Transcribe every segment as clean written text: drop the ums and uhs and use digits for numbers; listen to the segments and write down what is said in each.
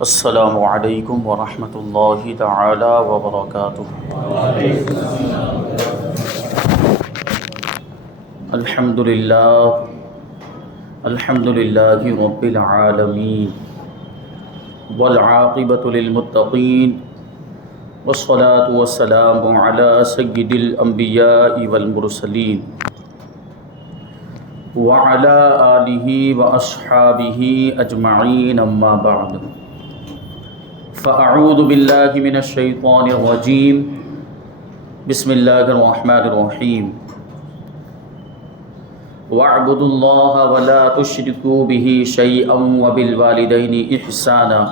السلام علیکم ورحمۃ اللہ تعالی وبرکاتہ۔ الحمد للہ رب العالمین والعاقبۃ للمتقین والصلاة والسلام علی سید الانبیاء والمرسلین وعلی آلہ واصحابہ اجمعین، اما بعد فاعوذ باللہ من الشیطان الرجیم، بسم اللہ الرحمن الرحیم۔ وَاعْبُدُوا اللَّهَ وَلَا تُشْرِكُوا بِهِ شَيْئًا وَبِالْوَالِدَيْنِ إِحْسَانًا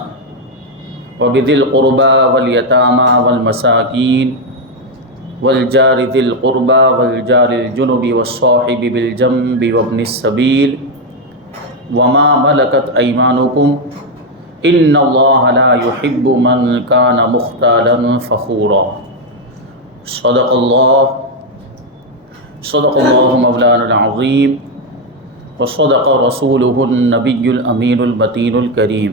وَبِذِي الْقُرْبَى وَالْيَتَامَى وَالْمَسَاكِينِ وَالْجَارِ ذِي الْقُرْبَى وَالْجَارِ الْجُنُبِ وَالصَّاحِبِ بِالْجَنبِ وَابْنِ السَّبِيلِ وَمَا مَلَكَتْ أَيْمَانُكُمْ إِنَّ اللَّهَ لَا يُحِبُّ مَنْ كَانَ مُخْتَالًا فَخُورًا۔ صدق اللہ مولانا العظیم وصدق رسولہ النبی الامین المتین الکریم،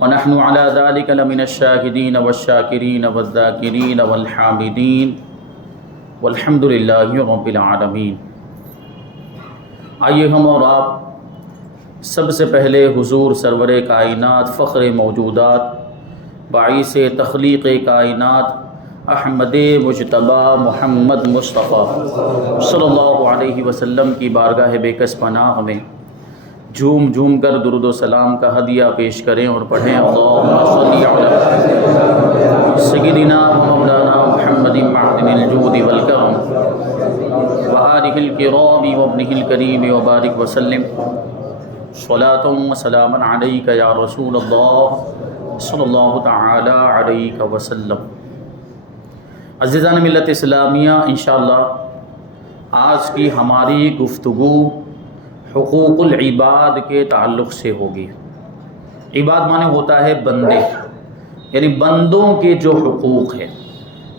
ونحن علی ذلک لمن الشاہدین والشاکرین والذاکرین والحامدین والحمد للہ رب العالمین۔ آئیے ہم اور آپ سب سے پہلے حضور سرور کائنات، فخر موجودات، باعث تخلیق کائنات احمد مجتبی محمد مصطفیٰ صلی اللہ علیہ وسلم کی بارگاہ بے کس پناہ میں جھوم جھوم کر درود و سلام کا ہدیہ پیش کریں اور پڑھیں اللہم صلی علی سیدنا مولانا محمد معدن الجود والکرم وآلہ الکرام وابنہ الکریم وبارک وسلم صلاۃ و سلاما علیک یا رسول اللہ صلی اللہ تعالی علیہ وسلم۔ عزیزان ملت اسلامیہ، انشاءاللہ آج کی ہماری گفتگو حقوق العباد کے تعلق سے ہوگی۔ عباد معنی ہوتا ہے بندے، یعنی بندوں کے جو حقوق ہیں۔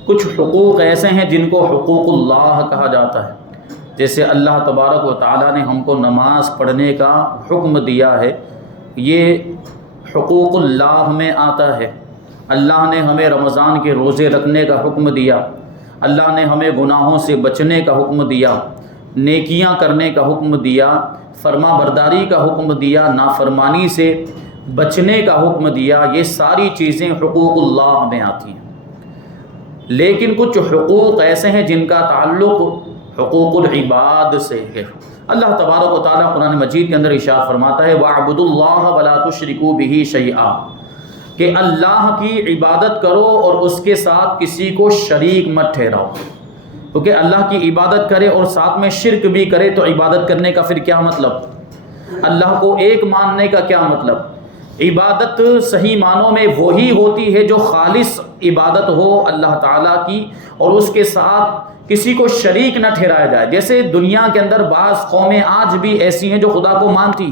کچھ حقوق ایسے ہیں جن کو حقوق اللہ کہا جاتا ہے، جیسے اللہ تبارک و تعالیٰ نے ہم کو نماز پڑھنے کا حکم دیا ہے، یہ حقوق اللہ میں آتا ہے۔ اللہ نے ہمیں رمضان کے روزے رکھنے کا حکم دیا، اللہ نے ہمیں گناہوں سے بچنے کا حکم دیا، نیکیاں کرنے کا حکم دیا، فرما برداری کا حکم دیا، نافرمانی سے بچنے کا حکم دیا۔ یہ ساری چیزیں حقوق اللہ میں آتی ہیں۔ لیکن کچھ حقوق ایسے ہیں جن کا تعلق حقوق العباد سے ہے۔ اللہ تبارک و تعالیٰ قرآن مجید کے اندر ارشاد فرماتا ہے وَاعْبُدُوا اللَّهَ وَلَا تُشْرِكُوا بِهِ شَيْئًا، کہ اللہ کی عبادت کرو اور اس کے ساتھ کسی کو شریک مت ٹھہراؤ۔ کیونکہ اللہ کی عبادت کرے اور ساتھ میں شرک بھی کرے تو عبادت کرنے کا پھر کیا مطلب؟ اللہ کو ایک ماننے کا کیا مطلب؟ عبادت صحیح معنوں میں وہی ہوتی ہے جو خالص عبادت ہو اللہ تعالیٰ کی اور اس کے ساتھ کسی کو شریک نہ ٹھہرایا جائے۔ جیسے دنیا کے اندر بعض قومیں آج بھی ایسی ہیں جو خدا کو مانتی،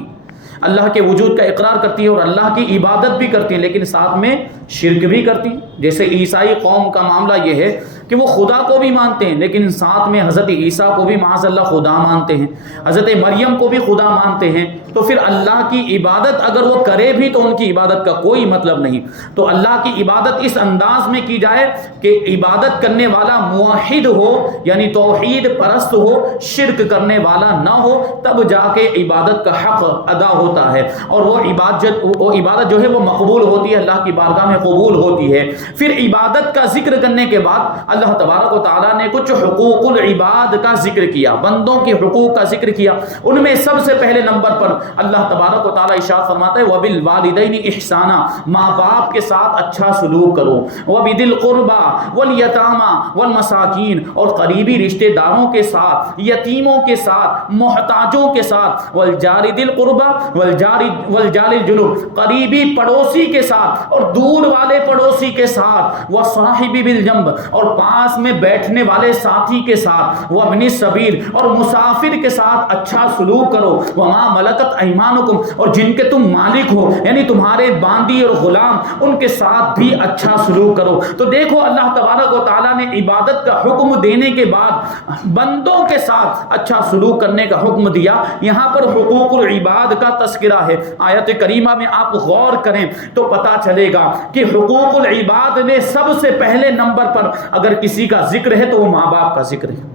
اللہ کے وجود کا اقرار کرتی ہے اور اللہ کی عبادت بھی کرتی ہیں، لیکن ساتھ میں شرک بھی کرتی ہیں۔ جیسے عیسائی قوم کا معاملہ یہ ہے کہ وہ خدا کو بھی مانتے ہیں لیکن ساتھ میں حضرت عیسیٰ کو بھی معاذ اللہ خدا مانتے ہیں، حضرت مریم کو بھی خدا مانتے ہیں۔ تو پھر اللہ کی عبادت اگر وہ کرے بھی تو ان کی عبادت کا کوئی مطلب نہیں۔ تو اللہ کی عبادت اس انداز میں کی جائے کہ عبادت کرنے والا موحد ہو، یعنی توحید پرست ہو، شرک کرنے والا نہ ہو، تب جا کے عبادت کا حق ادا ہوتا ہے اور وہ عبادت جو ہے وہ مقبول ہوتی ہے، اللہ کی بارگاہ میں قبول ہوتی ہے۔ پھر عبادت کا ذکر کرنے کے بعد اللہ تبارک و تعالیٰ نے کچھ حقوق العباد کا ذکر کیا، بندوں کے حقوق کا ذکر کیا۔ ان میں سب سے پہلے نمبر پر اللہ تبارک و تعالیٰ ارشاد فرماتا ہے وَبِالْوَالِدَيْنِ إِحْسَانًا، ماں باپ کے ساتھ اچھا سلوک کرو، وَبِذِي الْقُرْبَى وَالْيَتَامَى وَالْمَسَاكِينِ، اور قریبی رشتہ داروں کے ساتھ، یتیموں کے ساتھ، محتاجوں کے ساتھ، وَالْجَارِ ذِي الْقُرْبَى وَالْجَارِ الْجُنُبِ، قریبی پڑوسی کے ساتھ اور دور والے پڑوسی کے ساتھ، وَالصَّاحِبِ بِالْجَنبِ، اور پاس میں بیٹھنے والے ساتھی کے ساتھ وابن السبیل اور مسافر کے ساتھ اچھا سلوک کرو، وما ملکت ایمانکم اور جن کے تم مالک ہو یعنی تمہارے باندی اور غلام ان کے ساتھ بھی اچھا سلوک کرو۔ تو دیکھو اللہ تبارک و تعالیٰ نے عبادت کا حکم دینے کے بعد بندوں کے ساتھ اچھا سلوک کرنے کا حکم دیا۔ یہاں پر حقوق العباد کا تذکرہ ہے۔ آیت کریمہ میں آپ غور کریں تو پتہ چلے گا کہ حقوق العباد میں سب سے پہلے نمبر پر اگر کسی کا ذکر ہے تو وہ ماں باپ کا ذکر ہے۔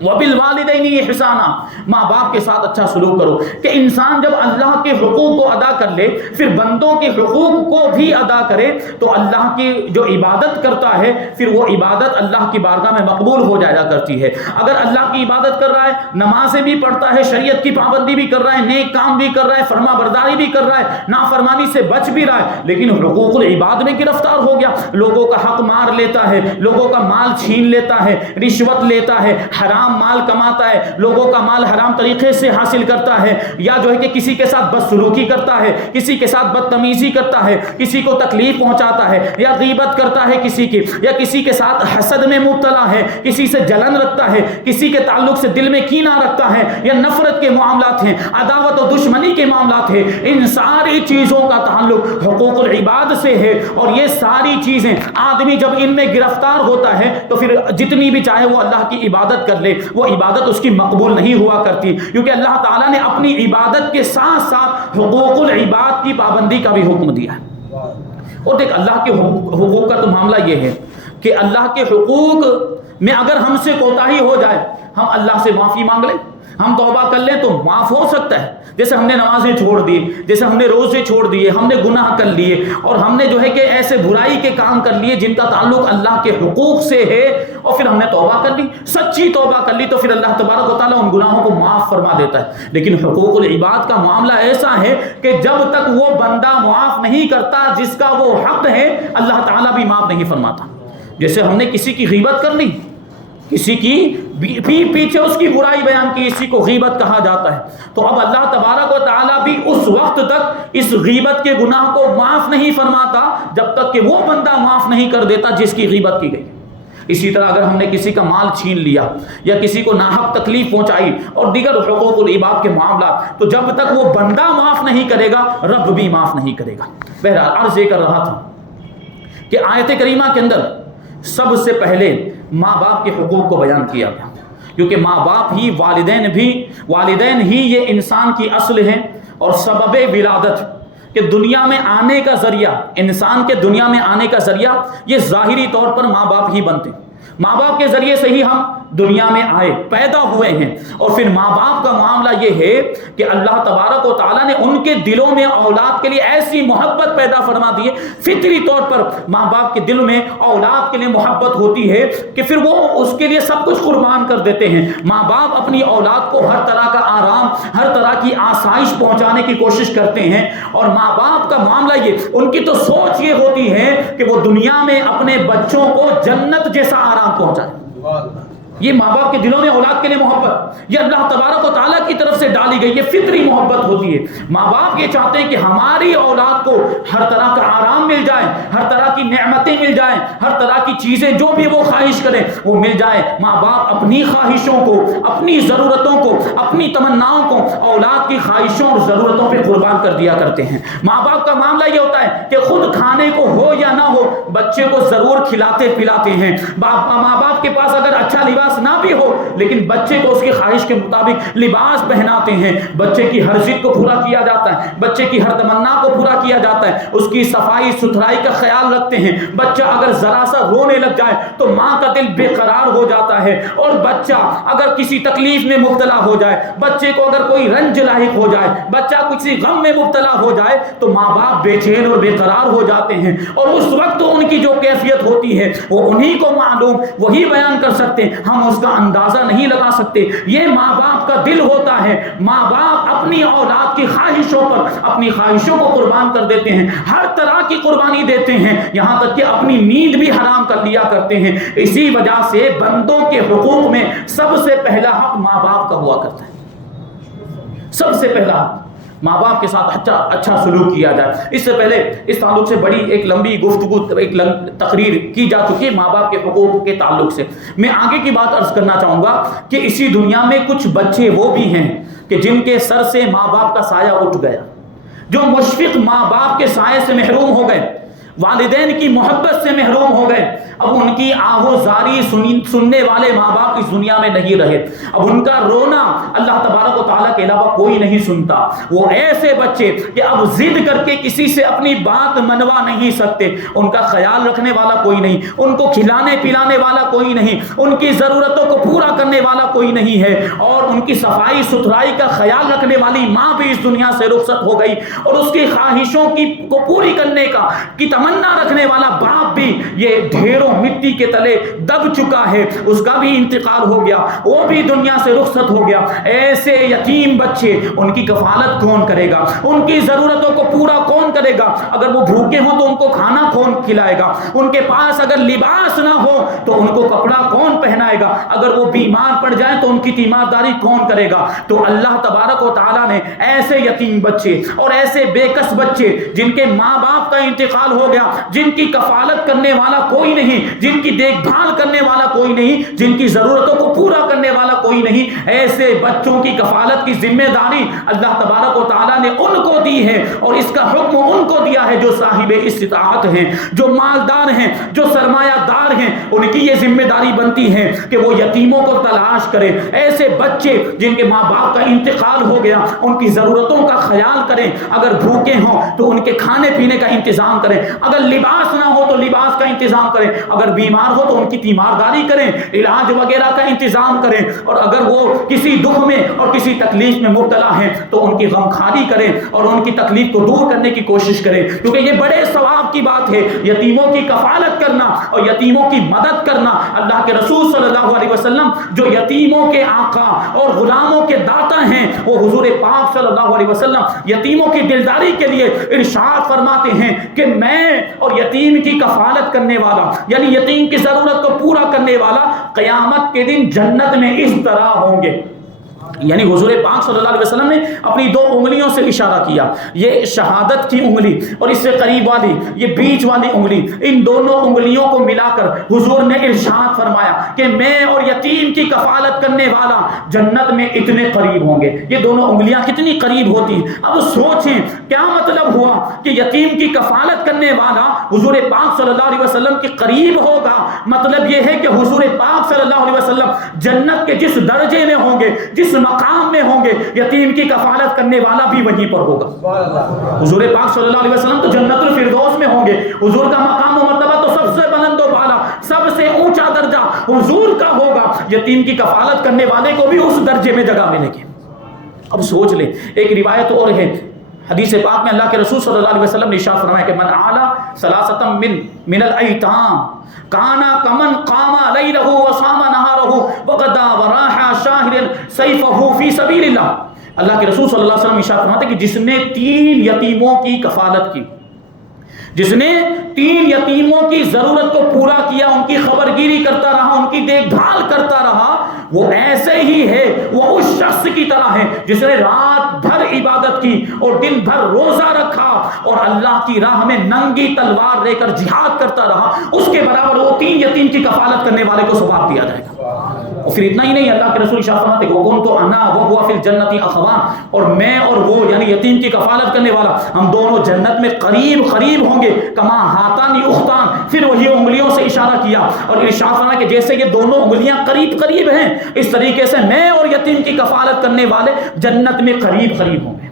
وبالوالدین احسانا، ماں باپ کے ساتھ اچھا سلوک کرو کہ انسان جب اللہ کے حقوق کو ادا کر لے پھر بندوں کے حقوق کو بھی ادا کرے تو اللہ کی جو عبادت کرتا ہے پھر وہ عبادت اللہ کی بارگاہ میں مقبول ہو جایا کرتی ہے۔ اگر اللہ کی عبادت کر رہا ہے، نمازیں بھی پڑھتا ہے، شریعت کی پابندی بھی کر رہا ہے، نیک کام بھی کر رہا ہے، فرما برداری بھی کر رہا ہے، نافرمانی سے بچ بھی رہا ہے، لیکن حقوق العباد میں گرفتار ہو گیا، لوگوں کا حق مار لیتا ہے، لوگوں کا مال چھین لیتا ہے، رشوت لیتا ہے، حرام مال کماتا ہے، لوگوں کا مال حرام طریقے سے حاصل کرتا ہے، یا جو ہے کہ کسی کے ساتھ بدسلوکی کرتا ہے، کسی کے ساتھ بدتمیزی کرتا ہے، کسی کو تکلیف پہنچاتا ہے، یا غیبت کرتا ہے کسی کی، یا کسی کے ساتھ حسد میں مبتلا ہے، کسی سے جلن رکھتا ہے، کسی کے تعلق سے دل میں کینہ رکھتا ہے، یا نفرت کے معاملات ہیں، عداوت و دشمنی کے معاملات ہیں، ان ساری چیزوں کا تعلق حقوق العباد سے ہے۔ اور یہ ساری چیزیں آدمی جب ان میں گرفتار ہوتا ہے تو پھر جتنی بھی چاہے وہ اللہ کی عبادت کر لے وہ عبادت اس کی مقبول نہیں ہوا کرتی، کیونکہ اللہ تعالیٰ نے اپنی عبادت کے ساتھ ساتھ حقوق العباد کی پابندی کا بھی حکم دیا ہے۔ اور دیکھ اللہ کے حقوق کا تو معاملہ یہ ہے کہ اللہ کے حقوق میں اگر ہم سے کوتاہی ہو جائے ہم اللہ سے معافی مانگ لیں، ہم توبہ کر لیں تو معاف ہو سکتا ہے۔ جیسے ہم نے نمازیں چھوڑ دی، جیسے ہم نے روزے چھوڑ دیے، ہم نے گناہ کر لیے اور ہم نے جو ہے کہ ایسے برائی کے کام کر لیے جن کا تعلق اللہ کے حقوق سے ہے اور پھر ہم نے توبہ کر لی، سچی توبہ کر لی تو پھر اللہ تبارک و تعالیٰ ان گناہوں کو معاف فرما دیتا ہے۔ لیکن حقوق العباد کا معاملہ ایسا ہے کہ جب تک وہ بندہ معاف نہیں کرتا جس کا وہ حق ہے اللہ تعالیٰ بھی معاف نہیں فرماتا۔ جیسے ہم نے کسی کی غیبت کر لی، کسی کی پیچھے اس کی برائی بیان کی، اسی کو غیبت کہا جاتا ہے، تو اب اللہ تبارک و تعالیٰ بھی اس وقت تک اس غیبت کے گناہ کو معاف نہیں فرماتا جب تک کہ وہ بندہ معاف نہیں کر دیتا جس کی غیبت کی گئی۔ اسی طرح اگر ہم نے کسی کا مال چھین لیا یا کسی کو ناحق تکلیف پہنچائی اور دیگر حقوق العباد کے معاملات، تو جب تک وہ بندہ معاف نہیں کرے گا رب بھی معاف نہیں کرے گا۔ بہرحال عرض یہ کر رہا تھا کہ آیت کریمہ کے اندر سب سے پہلے ماں باپ کے حقوق کو بیان کیا گیا، کیونکہ ماں باپ ہی والدین ہی یہ انسان کی اصل ہیں اور سبب ولادت کہ دنیا میں آنے کا ذریعہ، انسان کے دنیا میں آنے کا ذریعہ یہ ظاہری طور پر ماں باپ ہی بنتے ہیں۔ ماں باپ کے ذریعے سے ہی ہم دنیا میں آئے، پیدا ہوئے ہیں، اور پھر ماں باپ کا معاملہ یہ ہے کہ اللہ تبارک و تعالیٰ نے ان کے دلوں میں اولاد کے لیے ایسی محبت پیدا فرما دی ہے، فطری طور پر ماں باپ کے دل میں اولاد کے لیے محبت ہوتی ہے کہ پھر وہ اس کے لیے سب کچھ قربان کر دیتے ہیں۔ ماں باپ اپنی اولاد کو ہر طرح کا آرام، ہر طرح کی آسائش پہنچانے کی کوشش کرتے ہیں، اور ماں باپ کا معاملہ یہ، ان کی تو سوچ یہ ہوتی ہے کہ وہ دنیا میں اپنے بچوں کو جنت جیسا آرام پہنچائے۔ یہ ماں باپ کے دلوں میں اولاد کے لیے محبت یہ اللہ تبارک و تعالیٰ کی طرف سے ڈالی گئی، یہ فطری محبت ہوتی ہے۔ ماں باپ یہ چاہتے ہیں کہ ہماری اولاد کو ہر طرح کا آرام مل جائے، ہر طرح کی نعمتیں مل جائیں، ہر طرح کی چیزیں جو بھی وہ خواہش کریں وہ مل جائے۔ ماں باپ اپنی خواہشوں کو، اپنی ضرورتوں کو، اپنی تمناؤں کو اولاد کی خواہشوں اور ضرورتوں پہ قربان کر دیا کرتے ہیں۔ ماں باپ کا معاملہ یہ ہوتا ہے کہ خود کھانے کو ہو یا نہ ہو بچے کو ضرور کھلاتے پلاتے ہیں۔ ماں باپ کے پاس اگر اچھا لباس نہ بھی ہو لیکن بچے کو اس کی خواہش کے مطابق لباس پہناتے ہیں، بچے کی ہر ضد کو پورا کیا جاتا ہے، بچے کی ہر تمنا کو پورا کیا جاتا ہے، اس کی صفائی ستھرائی کا خیال رکھتے ہیں۔ بچہ اگر ذرا سا رونے لگ جائے تو ماں کا دل بے قرار ہو جاتا ہے، اور بچہ اگر کسی تکلیف میں مبتلا ہو جائے، بچے کو اگر کوئی رنج لاحق ہو جائے، بچہ کسی غم میں مبتلا ہو جائے تو ماں باپ بے چین اور بے قرار ہو جاتے ہیں، اور اس وقت ان کی جو کیفیت ہوتی ہے وہ انہی کو معلوم، وہی بیان کر سکتے ہیں، ہم اس کا اندازہ نہیں لگا سکتے۔ یہ ماں باپ کا دل ہوتا ہے۔ ماں باپ اپنی اولاد کی خواہشوں پر اپنی خواہشوں کو قربان کر دیتے ہیں، ہر طرح کی قربانی دیتے ہیں، یہاں تک کہ اپنی نیند بھی حرام کر لیا کرتے ہیں۔ اسی وجہ سے بندوں کے حقوق میں سب سے پہلا حق ماں باپ کا ہوا کرتا ہے، سب سے پہلا حق۔ ماں باپ کے ساتھ اچھا سلوک کیا جائے. اس سے پہلے اس تعلق سے بڑی ایک لمبی گفتگو تقریر کی جا چکی ہے ماں باپ کے حقوق کے تعلق سے. میں آگے کی بات عرض کرنا چاہوں گا کہ اسی دنیا میں کچھ بچے وہ بھی ہیں کہ جن کے سر سے ماں باپ کا سایہ اٹھ گیا، جو مشفق ماں باپ کے سائے سے محروم ہو گئے، والدین کی محبت سے محروم ہو گئے. اب ان کی آہو زاری سننے والے ماں باپ اس دنیا میں نہیں رہے. اب ان کا رونا اللہ تبارک و تعالیٰ کے علاوہ کوئی نہیں سنتا. وہ ایسے بچے کہ اب ضد کر کے کسی سے اپنی بات منوا نہیں سکتے. ان کا خیال رکھنے والا کوئی نہیں، ان کو کھلانے پلانے والا کوئی نہیں، ان کی ضرورتوں کو پورا کرنے والا کوئی نہیں ہے، اور ان کی صفائی ستھرائی کا خیال رکھنے والی ماں بھی اس دنیا سے رخصت ہو گئی، اور اس کی خواہشوں کو پوری کرنے کی تمنا رکھنے والا باپ بھی یہ ڈھیروں مٹی کے تلے دب چکا ہے، اس کا بھی انتقال ہو گیا، وہ بھی دنیا سے رخصت ہو گیا. ایسے یتیم بچے، ان کی کفالت کون کرے گا؟ ان کی ضرورتوں کو پورا کون کرے گا؟ اگر وہ بھوکے ہوں تو ان کو کھانا کون کھلائے گا؟ ان کے پاس اگر لباس نہ ہو تو ان کو کپڑا کون پہنائے گا؟ اگر وہ بیمار پڑ جائیں تو ان کی تیمارداری کون کرے گا؟ تو اللہ تبارک و تعالیٰ نے ایسے یتیم بچے اور ایسے بے کس بچے جن کے ماں باپ کا انتقال ہو گیا، جن کی کفالت کرنے والا کوئی نہیں، جن کی دیکھ بھال کرنے والا کوئی نہیں، جن کی ضرورتوں کو پورا کرنے والا کوئی نہیں، ایسے بچوں کی کفالت کی ذمہ داری اللہ تبارک و تعالیٰ نے ان کو دی ہے، اور اس کا حکم ان کو دیا ہے جو صاحب استطاعت ہیں، جو مالدار ہیں، جو سرمایہ دار ہیں. ان کی یہ ذمہ داری بنتی ہے کہ وہ یتیموں کو تلاش کریں. ایسے بچے جن کے ماں باپ کا انتقال ہو گیا، ان کی ضرورتوں کا خیال کریں. اگر بھوکے ہوں تو ان کے کھانے پینے کا انتظام کریں، اگر لباس نہ ہو تو لباس کا انتظام کریں، اگر بیمار ہو تو ان کی تیمارداری کریں، علاج وغیرہ کا انتظام کریں، اور اگر وہ کسی دکھ میں اور کسی تکلیف میں مبتلا ہیں تو ان کی غمخواری کریں اور ان کی تکلیف کو دور کرنے کی کوشش کریں. کیونکہ یہ بڑے ثواب کی بات ہے یتیموں کی کفالت کرنا اور یتیموں کی مدد کرنا. اللہ کے رسول صلی اللہ علیہ وسلم جو یتیموں کے آقا اور غلاموں کے داتا ہیں، وہ حضور پاک صلی اللہ علیہ وسلم یتیموں کی دلداری کے لیے ارشاد فرماتے ہیں کہ میں اور یتیم کی کفالت کرنے والا، یعنی یتیم کی ضرورت کو پورا کرنے والا، قیامت کے دن جنت میں اس طرح ہوں گے. یعنی حضور پاک صلی اللہ علیہ وسلم نے اپنی دو انگلیوں سے اشارہ کیا، یہ شہادت کی انگلی اور اس سے قریب والی یہ بیچ والی انگلی، ان دونوں انگلیوں کو ملا کر حضور نے ارشاد فرمایا کہ میں اور یتیم کی کفالت کرنے والا جنت میں اتنے قریب ہوں گے. یہ دونوں انگلیاں کتنی قریب ہوتی ہیں. اب سوچیں کیا مطلب ہوا کہ یتیم کی کفالت کرنے والا حضور پاک صلی اللہ علیہ وسلم کے قریب ہوگا. مطلب یہ ہے کہ حضور پاک صلی اللہ علیہ وسلم جنت کے جس درجے میں ہوں گے، جس مقام میں ہوں گے، یتیم کی کفالت کرنے والا بھی وہیں پر ہوگا. حضور پاک صلی اللہ علیہ وسلم تو جنت الفردوس میں ہوں گے. حضور کا مقام و مرتبہ تو سب سے بلند و بالا، سب سے اونچا درجہ حضور کا ہوگا. یتیم کی کفالت کرنے والے کو بھی اس درجے میں جگہ ملے گی. اب سوچ لیں، ایک روایت اور ہے حدیث پاک میں اللہ کے رسول صلی اللہ علیہ وسلم نے ارشاد فرمایا کہ من اعلی ثلاثه من الایتام کانا کمن قام لیلہ وصام نہارہ وغدا وراح شاہدا سیفہ فی سبیل اللہ. اللہ کے رسول صلی اللہ علیہ وسلم ارشاد فرماتے کہ جس نے 3 یتیموں کی کفالت کی، جس نے 3 یتیموں کی ضرورت کو پورا کیا، ان کی خبرگیری کرتا رہا، ان کی دیکھ بھال کرتا رہا، وہ ایسے ہی ہے، وہ اس شخص کی طرح ہے جس نے رات بھر عبادت کی اور دن بھر روزہ رکھا اور اللہ کی راہ میں ننگی تلوار لے کر جہاد کرتا رہا. اس کے برابر وہ 3 یتیم کی کفالت کرنے والے کو ثواب دیا جائے گا. اور پھر اتنا ہی نہیں، اللہ کے رسول ارشاد فرماتے کہ وَكُنْتُ أَنَا وَهُوَ فِي الْجَنَّةِ أَخَوَانِ، اور میں اور وہ یعنی یتیم کی کفالت کرنے والا، ہم دونوں جنت میں قریب قریب ہوں گے. کما ہاتانی اختان، پھر وہی انگلیوں سے اشارہ کیا اور ارشاد فرمایا کہ جیسے یہ دونوں انگلیاں قریب قریب ہیں، اس طریقے سے میں اور یتیم کی کفالت کرنے والے جنت میں قریب قریب ہوں گے.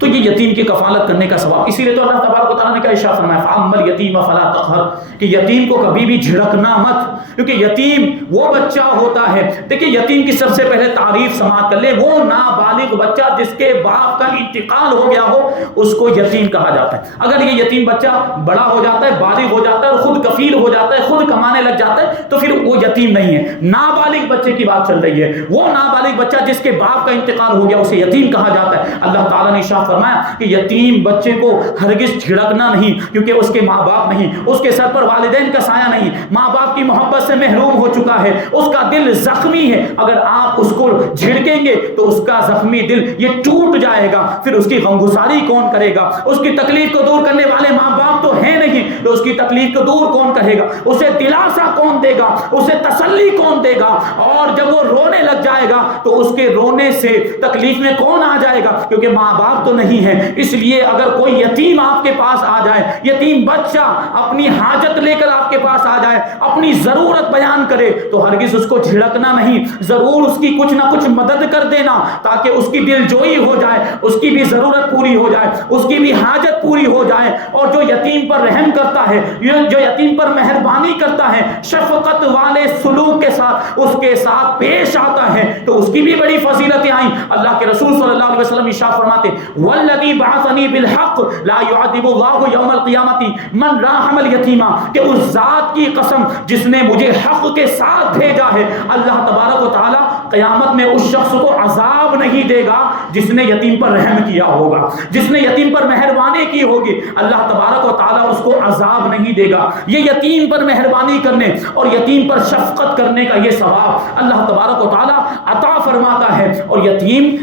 تو یہ یتیم کی کفالت کرنے کا ثواب. اسی لیے تو اللہ تبارک و تعالیٰ نے کیا ارشاد فرمایا فَأَمَّا الْيَتِيمَ فَلَا تَقْهَرْ، کہ یتیم کو کبھی بھی جھڑکنا مت، کیونکہ یتیم وہ بچہ ہوتا ہے. دیکھیں یتیم کی سب سے پہلے تعریف سماعت کر لیں، وہ نابالغ بچہ جس کے باپ کا انتقال ہو گیا ہو اس کو یتیم کہا جاتا ہے. اگر یہ یتیم بچہ بڑا ہو جاتا ہے، بالغ ہو جاتا ہے اور خود کفیل ہو جاتا ہے، خود کمانے لگ جاتا ہے، تو پھر وہ یتیم نہیں ہے. نابالغ بچے کی بات چل رہی ہے. وہ نابالغ بچہ جس کے باپ کا انتقال ہو گیا اسے یتیم کہا جاتا ہے. اللہ تعالیٰ نے ارشاد فرمایا کہ یتیم بچے کو ہرگز جھڑکنا نہیں، کیونکہ اس کے ماں باپ نہیں، اس کے سر پر والدین کا سایہ نہیں، ماں باپ کی محبت سے محروم ہو چکا ہے، اس کا دل زخمی ہے، اگر آپ اس کو جھڑکیں گے تو اس کا زخمی دل یہ ٹوٹ جائے گا، پھر اس کی غمگساری کون کرے گا؟ اس کی تکلیف کو دور کرنے والے ماں باپ تو ہیں نہیں، تو اس کی تکلیف کو دور کون کرے گا؟ اسے دلاسا کون دے گا؟ اسے تسلی کون دے گا؟ اور جب وہ رونے لگ جائے گا تو اس کے رونے سے تکلیف میں کون آ جائے گا؟ کیونکہ ماں باپ تو نہیں ہے۔ اس لیے اگر کوئی یتیم آپ کے پاس آ جائے، یتیم بچہ اپنی حاجت لے کر آپ کے پاس آ جائے، اپنی ضرورت بیان کرے، تو ہرگز اس کو جھڑکنا نہیں، ضرور اس کی کچھ نہ کچھ مدد کر دینا تاکہ اس کی دل جوئی ہو جائے، اس کی بھی ضرورت پوری ہو جائے، اس کی بھی حاجت پوری ہو جائے۔ اور جو یتیم پر رحم کرتا ہے، جو یتیم پر مہربانی کرتا ہے، شفقت والے سلوک کے ساتھ اس کے ساتھ پیش آتا ہے، تو اس کی بھی بڑی فضیلتیں آئیں۔ اللہ کے رسول صلی اللہ علیہ وسلم ارشاد فرماتے والذی بعثنی بالحق لا يعذب اللہ یوم القیامۃ من راحم الیتیم، کہ اس ذات کی قسم جس نے مجھے حق کے ساتھ بھیجا ہے، اللہ تبارک و تعالی قیامت میں اس شخص کو عذاب نہیں دے گا جس نے یتیم پر رحم کیا ہوگا، جس نے یتیم پر مہربانی کی ہوگی، اللہ تبارک و تعالی اس کو عذاب نہیں دے گا۔ یہ یتیم پر مہربانی کرنے اور یتیم پر شفقت کرنے کا یہ ثواب اللہ تبارک و تعالی عطا فرماتا ہے۔ اور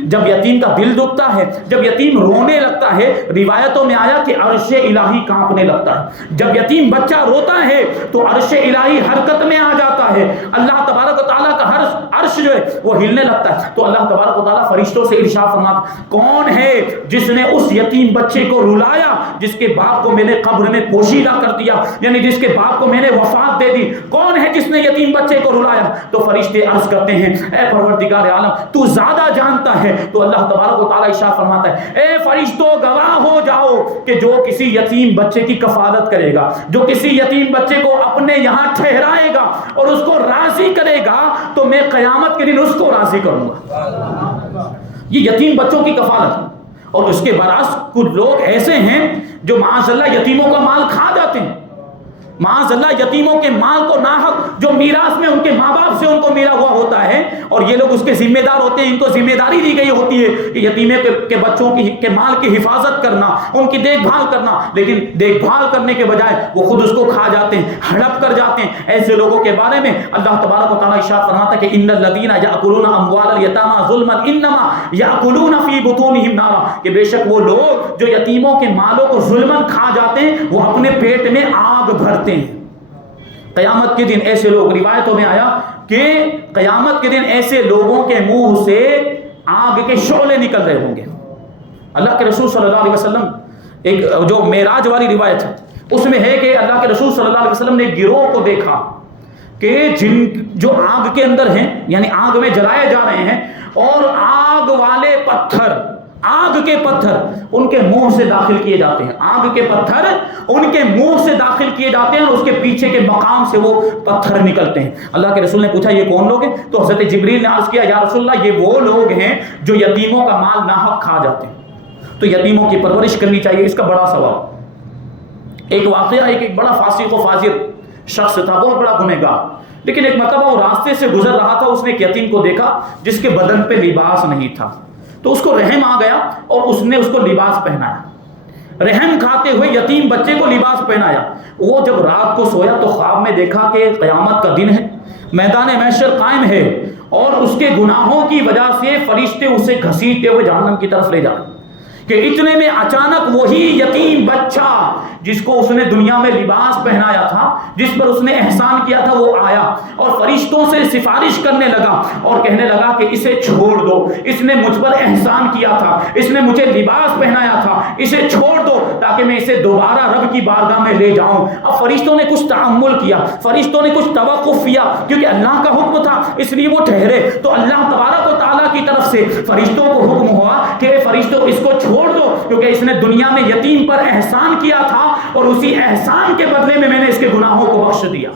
جب یتیم کا دل دکھتا ہے، جب یتیم رونے لگتا ہے، روایتوں میں آیا کہ عرش الہی کانپنے لگتا ہے۔ جب یتیم بچہ روتا ہے تو عرش الہی حرکت میں آ جاتا ہے، اللہ تبارک و تعالیٰ کا ہر عرش جو ہے وہ ہلنے لگتا ہے۔ تو اللہ تبارک و تعالیٰ فرشتوں سے ارشاد فرماتا کون ہے جس نے اس یتیم بچے کو رلایا جس کے باپ کو میں نے قبر میں پوشیدہ کر دیا، یعنی جس کے باپ کو میں نے وفات دے دی، کون ہے جس نے یتیم بچے کو رلایا؟ تو فرشتے عرض کرتے ہیں اے پروردگار عالم تو زیادہ جانتا ہے۔ تو اللہ تبارک و تعالیٰ ارشاد فرماتا ہے اے فرشتوں گواہ ہو جاؤ کہ جو کسی یتیم بچے کی کفالت کرے گا، جو کسی یتیم بچے کو اپنے یہاں ٹھہرائے گا اور اس کو راضی کرے گا، تو میں قیامت کے دن اس کو راضی کروں گا۔ یہ یتیم بچوں کی کفالت۔ اور اس کے برعکس کچھ لوگ ایسے ہیں جو معاذ اللہ یتیموں کا مال کھا جاتے ہیں، معاذ اللہ یتیموں کے مال کو ناحق جو میراث میں ان کے ماں باپ سے ان کو ملا ہوا ہوتا ہے، اور یہ لوگ اس کے ذمہ دار ہوتے ہیں، ان کو ذمہ داری دی گئی ہوتی ہے کہ یتیمے کے بچوں کے مال کی حفاظت کرنا، ان کی دیکھ بھال کرنا، لیکن دیکھ بھال کرنے کے بجائے وہ خود اس کو کھا جاتے ہیں، ہڑپ کر جاتے ہیں۔ ایسے لوگوں کے بارے میں اللہ تبارک و تعالیٰ ارشاد فرماتا ہے کہ ان الذین یاکلون اموال الیتامی ظلما انما یاکلون فی بطونہم نارا، کہ بے شک وہ لوگ جو یتیموں کے مالوں کو ظلماً کھا جاتے ہیں وہ اپنے پیٹ میں آگ بھرتے ہیں۔ قیامت کے دن ایسے لوگ، روایتوں میں آیا کہ قیامت کے دن ایسے لوگوں کے منہ سے آگ کے شعلے نکل رہے ہوں گے۔ اللہ کے رسول صلی اللہ علیہ وسلم، ایک جو معراج والی روایت ہے اس میں ہے کہ اللہ کے رسول صلی اللہ علیہ وسلم نے گروہ کو دیکھا کہ جو آگ کے اندر ہیں، یعنی آگ میں جلائے جا رہے ہیں، اور آگ والے پتھر، آگ کے پتھر ان کے منہ سے داخل کیے جاتے ہیں، آگ کے پتھر ان کے منہ سے داخل کیے جاتے ہیں اور اس کے پیچھے کے مقام سے وہ پتھر نکلتے ہیں۔ اللہ کے رسول نے پوچھا یہ کون لوگ ہیں؟ تو حضرت جبریل نے عرض کیا یا رسول اللہ یہ وہ لوگ ہیں جو یتیموں کا مال ناحق کھا جاتے ہیں، تو یتیموں کی پرورش کرنی چاہیے، اس کا بڑا ثواب۔ ایک واقعہ، ایک بڑا فاسق و فاجر شخص تھا، بہت بڑا گنہگار، لیکن ایک مرتبہ وہ راستے سے گزر رہا تھا، اس نے ایک یتیم کو دیکھا جس کے بدن پہ لباس نہیں تھا، تو اس کو رحم آ گیا اور اس نے اس کو لباس پہنایا، رحم کھاتے ہوئے یتیم بچے کو لباس پہنایا۔ وہ جب رات کو سویا تو خواب میں دیکھا کہ قیامت کا دن ہے، میدان محشر قائم ہے، اور اس کے گناہوں کی وجہ سے فرشتے اسے گھسیٹتے ہوئے جہنم کی طرف لے جائیں کہ اتنے میں اچانک وہی یتیم بچہ جس کو اس نے دنیا میں لباس پہنایا تھا، جس پر اس نے احسان کیا تھا، وہ آیا اور فرشتوں سے سفارش کرنے لگا اور کہنے لگا کہ اسے چھوڑ دو، اس نے مجھ پر احسان کیا تھا، اس نے مجھے لباس پہنایا تھا، اسے چھوڑ دو تاکہ میں اسے دوبارہ رب کی بارگاہ میں لے جاؤں۔ اب فرشتوں نے کچھ تحمل کیا، فرشتوں نے کچھ توقف کیا، کیونکہ اللہ کا حکم تھا اس لیے وہ ٹھہرے۔ تو اللہ تبارک و تعالیٰ کی طرف سے فرشتوں کو حکم ہوا کہ فرشتوں اس کو چھوڑ دو، کیونکہ اس نے دنیا میں یتیم پر احسان کیا تھا اور اسی احسان کے بدلے میں نے اس کے گناہوں کو بخش دیا۔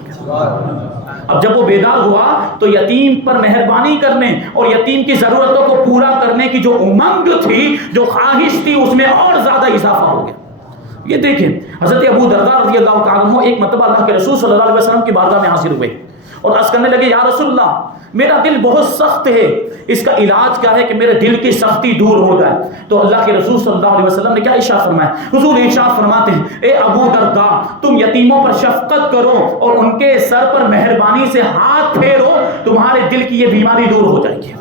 اب جب وہ بیدار ہوا تو یتیم پر مہربانی کرنے اور یتیم کی ضرورتوں کو پورا کرنے کی جو امنگ تھی، جو خواہش تھی، اس میں اور زیادہ اضافہ ہو گیا۔ یہ دیکھیں حضرت ابو درداء رضی اللہ تعالیٰ عنہ ایک مرتبہ اللہ کے رسول صلی اللہ علیہ وسلم کی بارگاہ میں حاضر ہوئے اور عرض کرنے لگے یا رسول اللہ میرا دل بہت سخت ہے، اس کا علاج کیا ہے کہ میرے دل کی سختی دور ہو جائے. تو اللہ کے رسول صلی اللہ علیہ وسلم نے کیا ارشاد فرمایا؟ حضور ارشاد فرماتے ہیں اے ابو درداء تم یتیموں پر شفقت کرو اور ان کے سر پر مہربانی سے ہاتھ پھیرو، تمہارے دل کی یہ بیماری دور ہو جائے گی،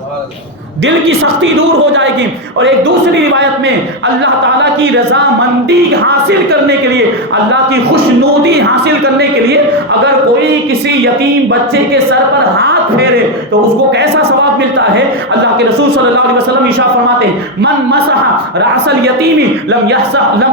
دل کی سختی دور ہو جائے گی. اور ایک دوسری روایت میں اللہ تعالیٰ کی رضامندی حاصل کرنے کے لیے، اللہ کی خوشنودی حاصل کرنے کے لیے اگر کوئی کسی یتیم بچے کے سر پر ہاتھ پھیرے تو اس کو کیسا ثواب ملتا ہے؟ اللہ کے رسول صلی اللہ علیہ وسلم ارشاد فرماتے ہیں من مسح رأس اليتیم لم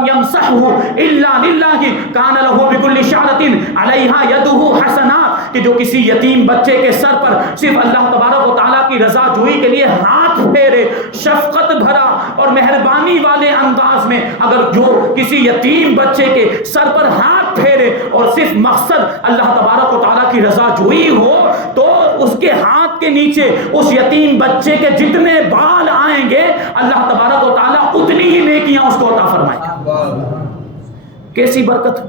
یمسحہ الا للہ کان لہ بکل شعرۃ علیہا یدہ حسنات، کہ جو کسی یتیم بچے کے سر پر صرف اللہ تبارک و تعالیٰ کی رضا جوئی کے لیے ہاتھ پھیرے، شفقت بھرا اور مہربانی والے انداز میں اگر جو کسی یتیم بچے کے سر پر ہاتھ پھیرے اور صرف مقصد اللہ تبارک و تعالیٰ کی رضا جوئی ہو، تو اس کے ہاتھ کے نیچے اس یتیم بچے کے جتنے بال آئیں گے اللہ تبارک و تعالیٰ اتنی ہی نیکیاں اس کو عطا فرمائے گا. کیسی برکت.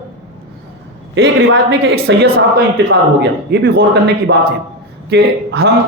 ایک روایت میں کہ ایک سید صاحب کا انتقال ہو گیا. یہ بھی غور کرنے کی بات ہے کہ ہم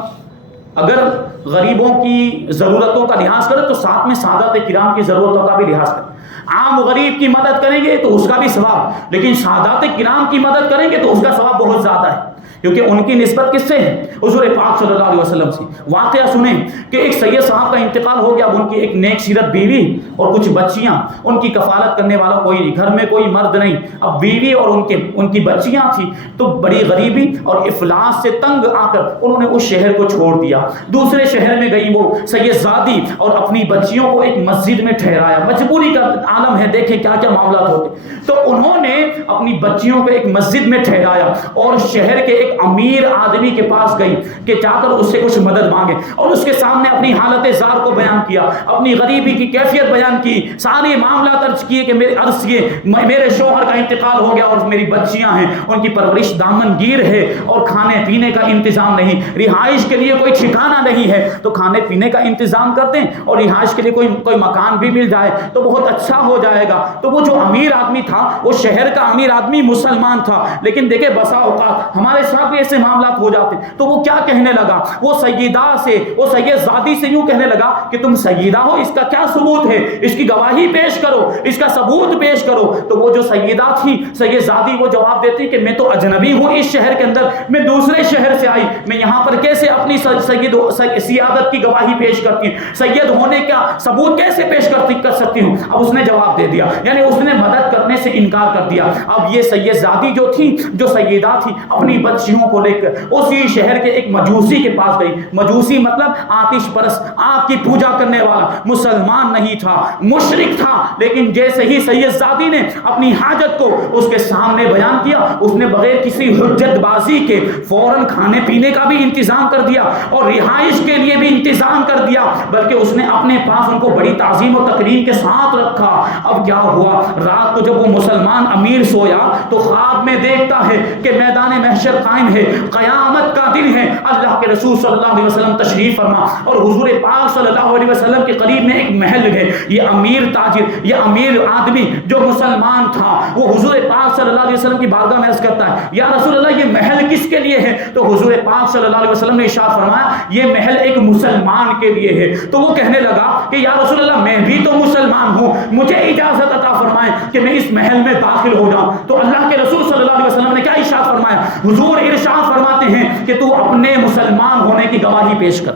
اگر غریبوں کی ضرورتوں کا لحاظ کریں تو ساتھ میں سادات کرام کی ضرورتوں کا بھی لحاظ کریں. عام غریب کی مدد کریں گے تو اس کا بھی ثواب، لیکن سادات کرام کی مدد کریں گے تو اس کا ثواب بہت زیادہ ہے، کیونکہ ان کی نسبت کس سے ہے؟ حضور پاک صلی اللہ علیہ وسلم سے. واقعہ سنیں کہ ایک سید صاحب کا انتقال ہو گیا. اب ان کی ایک نیک سیرت بیوی اور کچھ بچیاں، ان کی کفالت کرنے والا کوئی نہیں، گھر میں کوئی مرد نہیں. اب بیوی اور ان کی بچیاں تھیں تو بڑی غریبی اور افلاس سے تنگ آ کر انہوں نے اس شہر کو چھوڑ دیا، دوسرے شہر میں گئی وہ سید زادی اور اپنی بچیوں کو ایک مسجد میں ٹھہرایا. مجبوری کا عالم ہے، دیکھیں کیا کیا معاملات ہوتے. تو انہوں نے اپنی بچیوں کو ایک مسجد میں ٹھہرایا اور شہر کے ایک امیر آدمی کے پاس گئی کہ جا کر اس سے کچھ مدد مانگے، اور اس کے سامنے اپنی حالت زار کو بیان کیا، اپنی غریبی کی کیفیت بیان کی، سارے معاملات عرض کیے کہ میرے شوہر کا انتقال ہو گیا اور میری بچیاں ہیں، ان کی پرورش دامن گیر ہے اور کھانے پینے کا انتظام نہیں، رہائش کے لیے کوئی ٹھکانہ نہیں ہے، تو کھانے پینے کا انتظام کر دیں اور رہائش کے لیے کوئی مکان بھی مل جائے تو بہت اچھا ہو جائے گا. تو وہ جو امیر آدمی تھا، وہ شہر کا امیر آدمی مسلمان تھا، لیکن دیکھیں بسا اوقات ہمارے ساتھ بھی ایسے معاملات ہو جاتے. تو وہ کیا کہنے لگا؟ وہ سیدہ سے، وہ سید زادی سے یوں کہنے لگا کہ تم سیدہ ہو، اس کا کیا ثبوت ہے؟ اس کی گواہی پیش کرو، اس کا ثبوت پیش کرو. تو وہ جو سیدہ تھی سید زادی وہ جواب دیتی کہ میں تو اجنبی ہوں اس شہر کے اندر، میں دوسرے شہر سے آئی، میں یہاں پر کیسے اپنی سیادت کی گواہی پیش کرتی ہوں، سید ہونے کا ثبوت کیسے پیش کر سکتی ہوں؟ اب اس نے جواب دے دیا، یعنی اس نے مدد کرنے سے انکار کر دیا. اب یہ سید زادی جو تھی، جو سیدہ تھی، اپنی بچیوں کو لے کر اسی شہر کے ایک مجوسی کے پاس گئی. مجوسی مطلب آتش پرست، آگ کی پوجا کرنے والا، مسلمان نہیں تھا، مشرک تھا. لیکن جیسے ہی سید زادی نے اپنی حاجت کو اس کے سامنے بیان کیا، اس نے بغیر کسی حجت بازی کے فوراً کھانے پینے کا بھی انتظام کر دیا اور رہائش کے لیے بھی انتظام کر دیا، بلکہ اس نے اپنے پاس ان کو بڑی تعظیم و تکریم کے ساتھ رکھا. اب کیا ہوا؟ رات کو جب وہ مسلمان امیر سویا تو خواب میں دیکھتا ہے کہ میدان محشر قائم ہے، قیامت کا دن ہے. اللہ کے رسول صلی اللہ علیہ وسلم تشریف فرما اور حضور پاک صلی اللہ علیہ وسلم کے قریب میں ایک محل ہے. یہ امیر تاجر، یہ امیر آدمی جو مسلمان تھا، وہ حضور پاک صلی اللہ علیہ وسلم کی بارگاہ میں عرض کرتا ہے یا رسول اللہ یہ محل کس کے لیے ہے؟ تو حضور پاک صلی اللہ علیہ وسلم نے ارشاد فرمایا یہ محل ایک مسلمان کے لیے ہے. تو وہ کہنے لگا کہ یا رسول اللہ میں بھی تو مسلمان ہوں، مجھے اجازت عطا فرمائیں کہ میں اس محل میں داخل ہو جاؤں. تو اللہ کے رسول صلی اللہ علیہ وسلم نے کیا ارشاد فرمایا؟ حضور ارشاد فرماتے ہیں کہ تو اپنے مسلمان ہونے کی گواہی پیش کر،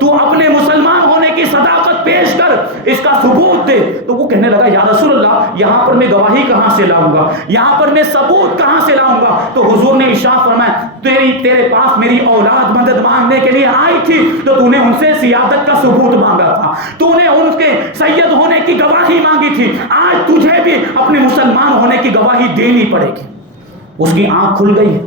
تو اپنے مسلمان ہونے کی صداقت پیش کر، اس کا ثبوت دے. تو وہ کہنے لگا یا رسول اللہ یہاں پر میں گواہی کہاں سے لاؤں گا، یہاں پر میں ثبوت کہاں سے لاؤں گا؟ تو حضور نے ارشاد فرمایا تیرے پاس میری اولاد مدد مانگنے کے لیے آئی تھی تو تو نے ان سے سیادت کا ثبوت مانگا تھا، تو نے ان کے سید ہونے کی گواہی مانگی تھی، آج تجھے بھی اپنے مسلمان ہونے کی گواہی دینی پڑے گی. اس کی آنکھ کھل گئی،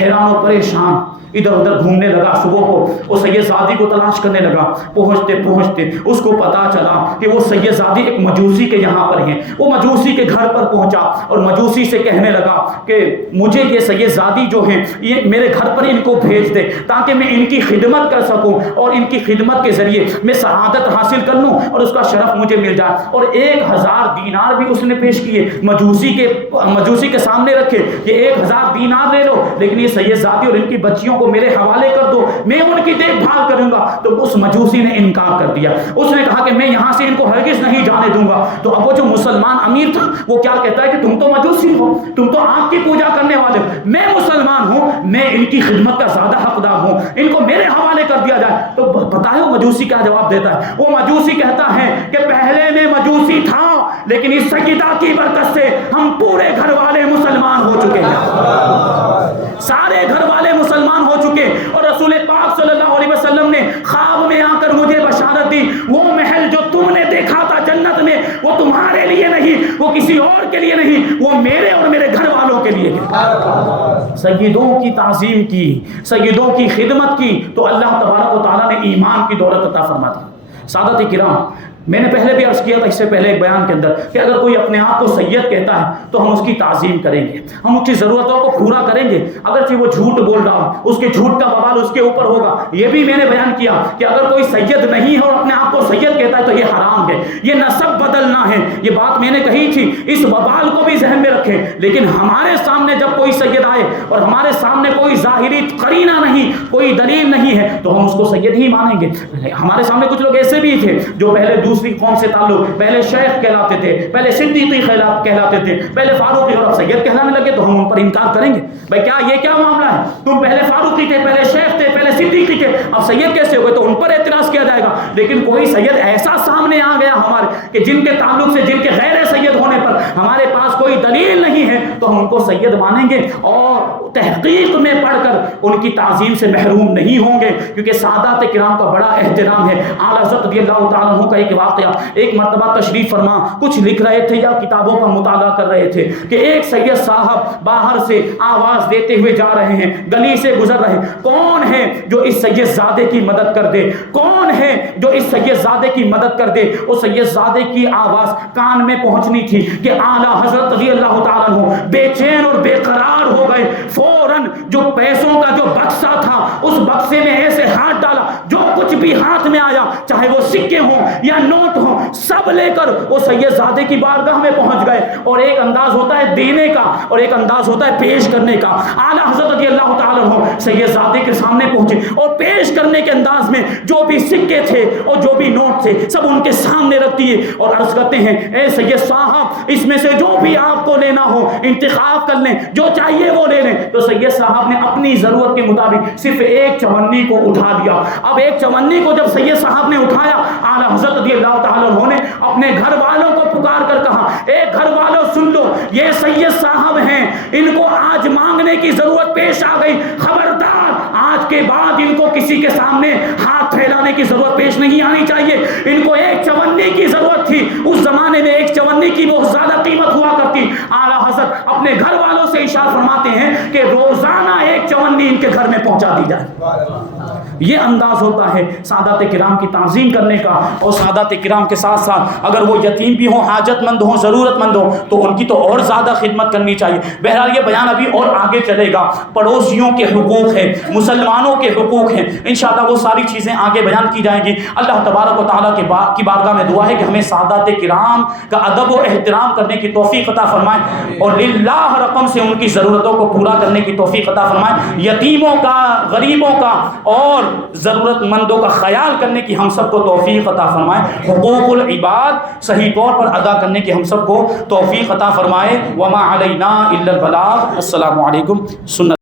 حیران و پریشان ادھر ادھر گھومنے لگا. صبح کو وہ سید زادی کو تلاش کرنے لگا. پہنچتے پہنچتے اس کو پتا چلا کہ وہ سید زادی ایک مجوسی کے یہاں پر ہیں. وہ مجوسی کے گھر پر پہنچا اور مجوسی سے کہنے لگا کہ مجھے یہ سید زادی جو ہیں یہ میرے گھر پر ان کو بھیج دے تاکہ میں ان کی خدمت کر سکوں اور ان کی خدمت کے ذریعے میں سعادت حاصل کر لوں اور اس کا شرف مجھے مل جائے. اور 1000 دینار بھی اس نے پیش کیے، مجوسی کے سامنے رکھے کہ 1000 دینار لے لو، لیکن یہ سید زادی اور ان کی بچیوں کو میرے حوالے کر دو، میں ان کی دیکھ بھال کروں گا۔ تو اس مجوسی نے انکار کر دیا، اس نے کہا کہ میں یہاں سے ان کو ہرگز نہیں جانے دوں گا۔ تو اب وہ جو مسلمان امیر تھا وہ کیا کہتا ہے کہ تم تو مجوسی ہو، تم تو آگ کی پوجا کرنے والے ہو، میں مسلمان ہوں، میں ان کی خدمت کا زیادہ حقدار ہوں، ان کو میرے حوالے کر دیا جائے۔ تو پتہ ہے وہ مجوسی کیا جواب دیتا ہے؟ وہ مجوسی کہتا ہے کہ پہلے میں مجوسی تھا، لیکن اس سیدہ کی برکت سے ہم پورے گھر والے مسلمان ہو چکے ہیں، سارے گھر والے مسلمان ہو چکے۔ اور رسول پاک صلی اللہ علیہ وسلم نے خواب میں آ کر مجھے بشارت دی، وہ محل جو تم نے دیکھا تھا جنت میں وہ تمہارے لیے نہیں، وہ کسی اور کے لیے نہیں، وہ میرے اور میرے گھر والوں کے لیے ہے۔ سیدوں کی تعظیم کی، سیدوں کی خدمت کی تو اللہ تبارک و تعالیٰ نے ایمان کی دولت عطا فرما دی۔ سادات کرام، میں نے پہلے بھی عرض کیا تھا اس سے پہلے ایک بیان کے اندر کہ اگر کوئی اپنے آپ کو سید کہتا ہے تو ہم اس کی تعظیم کریں گے، ہم اس کی ضرورتوں کو پورا کریں گے، اگرچہ وہ جھوٹ بول رہا ہو اس کے جھوٹ کا وبال اس کے اوپر ہوگا۔ یہ بھی میں نے بیان کیا کہ اگر کوئی سید نہیں ہے اور اپنے آپ کو سید کہتا ہے تو یہ حرام ہے، یہ نسب بدلنا ہے، یہ بات میں نے کہی تھی، اس وبال کو بھی ذہن میں رکھیں۔ لیکن ہمارے سامنے جب کوئی سید آئے اور ہمارے سامنے کوئی ظاہری قرینہ نہیں، کوئی دلیل نہیں ہے تو ہم اس کو سید ہی مانیں گے۔ ہمارے سامنے کچھ لوگ ایسے بھی تھے جو پہلے دوسری قوم سے تعلق، پہلے شیخ کہلاتے تھے، پہلے صدیقی کہلاتے تھے، پہلے فاروقی، اور اب سید کہلانے لگے تو ہم ان پر انکار کریں گے۔ بھائی کیا یہ کیا معاملہ ہے؟ تم پہلے فاروقی تھے، پہلے شیخ تھے، پہلے صدیقی تھے، اب سید کیسے ہو گئے؟ تو ان پر اعتراض کیا جائے گا۔ لیکن کوئی سید ایسا سامنے آ گیا ہمارے کہ جن کے تعلق سے، جن کے غیر سید ہونے پر ہمارے پاس کوئی دلیل نہیں ہے تو ہم ان کو سید مانیں گے اور تحقیق میں پڑھ کر ان کی تعظیم سے محروم نہیں ہوں گے، کیونکہ سادات کرام کا بڑا احترام ہے۔ اعلیٰ حضرت رضی اللہ تعالیٰ عنہ کا ایک واقعہ، ایک مرتبہ تشریف فرما کچھ لکھ رہے تھے یا کتابوں کا مطالعہ کر رہے تھے کہ ایک سید صاحب باہر سے آواز دیتے ہوئے جا رہے ہیں، گلی سے گزر رہے ہیں، کون ہے جو اس سید زادے کی مدد کر دے، کون ہے جو اس سید زادے کی مدد کر دے۔ اس سید زادے کی آواز کان میں پہنچنی تھی کہ اعلیٰ حضرت رضی اللہ تعالیٰ عنہ بے چین اور بے قرار ہو گئے، فوراً جو پیسوں کا جو بکسا تھا اس بکسے میں ایسے ہاتھ ڈالا، جو کچھ بھی ہاتھ میں آیا چاہے وہ سکے ہوں یا نوٹ ہوں سب لے کر وہ سید زادے کی بارگاہ میں پہنچ گئے۔ اور ایک انداز ہوتا ہے دینے کا اور ایک انداز ہوتا ہے پیش کرنے کا۔ اعلیٰ حضرت رضی اللہ تعالیٰ عنہ سید زادے کے سامنے پہنچے اور پیش کرنے کے انداز میں جو بھی سکے تھے اور جو بھی نوٹ تھے سب ان کے سامنے رکھ دیے اور عرض کرتے ہیں اے سید صاحب اس میں سے جو بھی آپ کو لینا ہو انتخاب کر لیں، جو چاہیے وہ لے لیں۔ تو سید صاحب نے اپنی ضرورت کے مطابق صرف ایک چونی کو اٹھا لیا۔ اب ایک چونی کو جب سید صاحب نے اٹھایا، اعلیٰ حضرت رضی اللہ تعالیٰ عنہ نے اپنے گھر والوں کو پکار کر کہا اے گھر والوں سن لو، یہ سید صاحب ہیں، ان کو آج مانگنے کی ضرورت پیش آ گئی، خبردار آج کے بعد ان کو کسی کے سامنے ہاتھ پھیلانے کی ضرورت پیش نہیں آنی چاہیے۔ ان کو ایک چونی کی ضرورت تھی، اس زمانے میں ایک چونی کی بہت زیادہ قیمت ہوا کرتی۔ اعلیٰ حضرت اپنے گھر والوں سے اشارہ فرماتے ہیں کہ روزانہ ایک چونی ان کے گھر میں پہنچا دی جائے۔ یہ انداز ہوتا ہے سادات کرام کی تعظیم کرنے کا۔ اور سادات کرام کے ساتھ ساتھ اگر وہ یتیم بھی ہوں، حاجت مند ہوں، ضرورت مند ہوں تو ان کی تو اور زیادہ خدمت کرنی چاہیے۔ بہرحال یہ بیان ابھی اور آگے چلے گا، پڑوسیوں کے حقوق ہیں، مسلمانوں کے حقوق ہیں، انشاءاللہ وہ ساری چیزیں آگے بیان کی جائیں گی۔ اللہ تبارک و تعالیٰ کی بارگاہ میں دعا ہے کہ ہمیں سادات کرام کا ادب و احترام کرنے کی توفیق عطا فرمائے اور للہ رقم سے ان کی ضرورتوں کو پورا کرنے کی توفیق عطا فرمائے۔ یتیموں کا، غریبوں کا اور ضرورت مندوں کا خیال کرنے کی ہم سب کو توفیق عطا فرمائے۔ حقوق العباد صحیح طور پر ادا کرنے کی ہم سب کو توفیق عطا فرمائے۔ وما علینا الا البلاغ۔ السلام علیکم۔ سنت